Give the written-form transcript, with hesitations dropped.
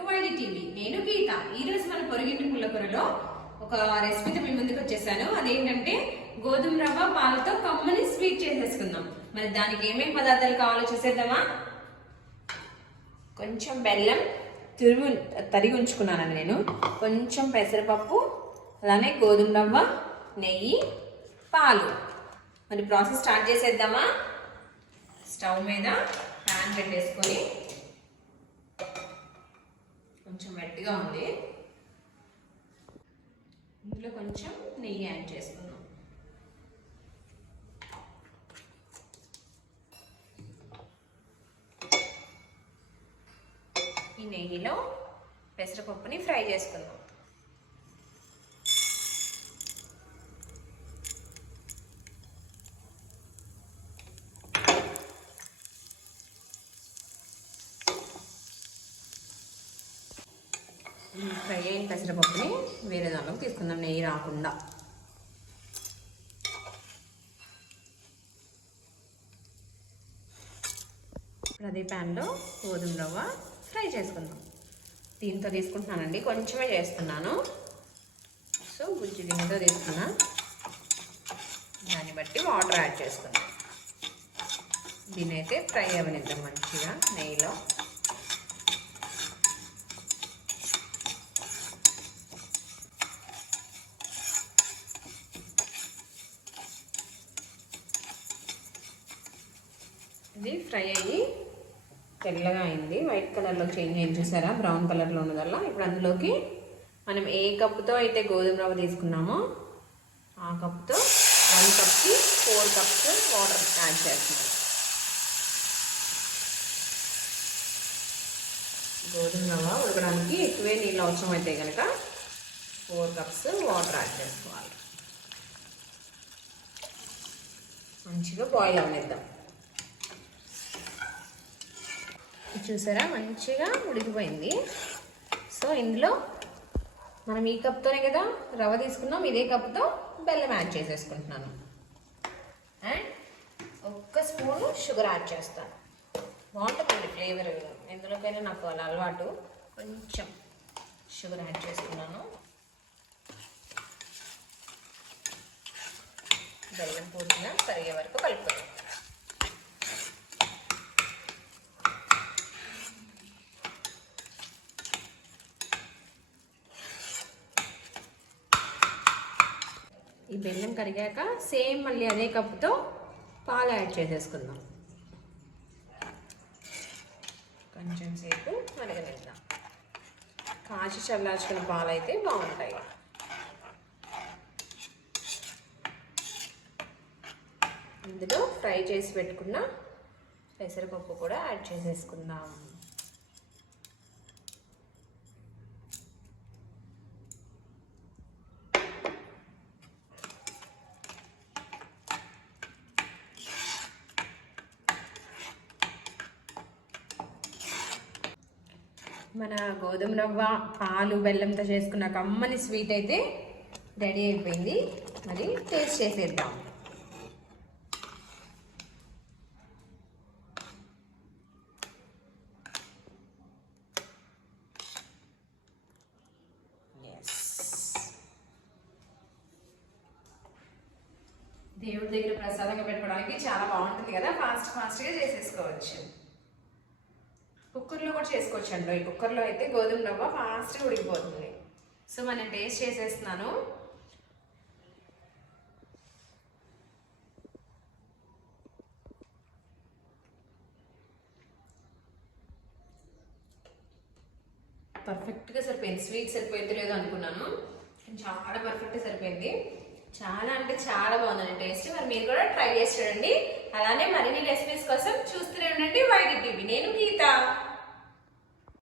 To YD TV. నేను గీత. ఈరోజు మన పొరుగింటి పుల్లకూరలో ఒక రెసిపీతో మీ ముందుకు వచ్చేసాను. అదేంటంటే గోధుమ రవ్వ పాలతో కమ్మని స్వీట్ చేసేసుకుందాం. మరి దానికి ఏమేమి పదార్థాలు కావాలో చూసేద్దామా? కొంచెం బెల్లం తరిగి ఉంచుకున్నానండి నేను, కొంచెం పెసరపప్పు, అలానే గోధుమ రవ్వ, నెయ్యి, పాలు. మరి ప్రాసెస్ స్టార్ట్ చేసేద్దామా? స్టవ్ మీద ప్యాన్ పెట్టేసుకొని, కొంచెం వెట్టిగా ఉంది, ఇందులో కొంచెం నెయ్యి యాడ్ చేసుకుందాం. ఈ నెయ్యిలో పెసరపప్పుని ఫ్రై చేసుకుందాం. ఫ్రై అయిన పెసరపప్పుని వేరే దాంట్లోకి తీసుకుందాం, నెయ్యి రాకుండా. అదే ప్యాన్లో గోధుమ రవ్వ ఫ్రై చేసుకుందాం. దీంతో తీసుకుంటున్నానండి, కొంచెమే చేస్తున్నాను. సో గుజ్జు గిన్నెతో తీసుకున్నా, దాన్ని బట్టి వాటర్ యాడ్ చేసుకుందాం. దీన్ని అయితే ఫ్రై అవ్వనిద్దాం మంచిగా నెయ్యిలో. ఇది ఫ్రై అయ్యి తెల్లగా అయింది, వైట్ కలర్లో చేంజ్ అయింది చూసారా, బ్రౌన్ కలర్లో ఉన్నదల్లా. ఇప్పుడు అందులోకి మనం ఏ కప్పుతో అయితే గోధుమ రవ్వ తీసుకున్నామో ఆ కప్తో 1 కప్కి 4 కప్స్ వాటర్ యాడ్ చేస్తున్నాం. గోధుమ రవ్వ ఉడకడానికి ఎక్కువే నీళ్ళు అవసరం అయితే కనుక 4 కప్స్ వాటర్ యాడ్ చేసుకోవాలి. మంచిగా బాయిల్ అవనిద్దాం. చూసారా, మంచిగా ఉడికిపోయింది. సో ఇందులో మనం ఈ కప్తోనే కదా రవ్వ తీసుకున్నాం, ఇదే కప్తో బెల్లం యాడ్ చేసేసుకుంటున్నాను. అండ్ 1 స్పూను షుగర్ యాడ్ చేస్తాను. బాగుంటుందండి ఫ్లేవర్, ఎందులోకైనా నాకు అలా అలవాటు. కొంచెం షుగర్ యాడ్ చేసుకున్నాను. బెల్లం పూర్తిగా కరిగే వరకు కలుపుతాను. ఈ బెల్లం కరిగాక సేమ్ మళ్ళీ అదే కప్పుతో పాలు యాడ్ చేసేసుకుందాం. కొంచెం సేపు మరగనిద్దాం. కాచి చల్లార్చుకున్న పాలు అయితే బాగుంటాయి. ఇందులో ఫ్రై చేసి పెట్టుకున్న పెసరపప్పు కూడా యాడ్ చేసేసుకుందాం. మన గోధుమ రవ్వ పాలు బెల్లంతో చేసుకున్న కమ్మని స్వీట్ అయితే రెడీ అయిపోయింది. మరి టేస్ట్ చేసేద్దాం. దేవుడి దగ్గర ప్రసాదంగా పెట్టుకోవడానికి చాలా బాగుంటుంది కదా, ఫాస్ట్గా చేసేసుకోవచ్చు. కుక్కర్లో కూడా చేసుకోవచ్చు అండి. ఈ కుక్కర్లో అయితే గోధుమ రవ్వ ఫాస్ట్గా ఉడికిపోతుంది. సో మనం టేస్ట్ చేసేస్తున్నాను. పర్ఫెక్ట్గా సరిపోయింది. స్వీట్ సరిపోయింది లేదో అనుకున్నాను, చాలా పర్ఫెక్ట్గా సరిపోయింది. చాలా అంటే చాలా బాగుందండి టేస్ట్. మరి మీరు కూడా ట్రై చేసి చూడండి. అలానే మరిన్ని రెసిపీస్ కోసం చూస్తూనే ఉండండి వైడి టీవీ. నేను గీత.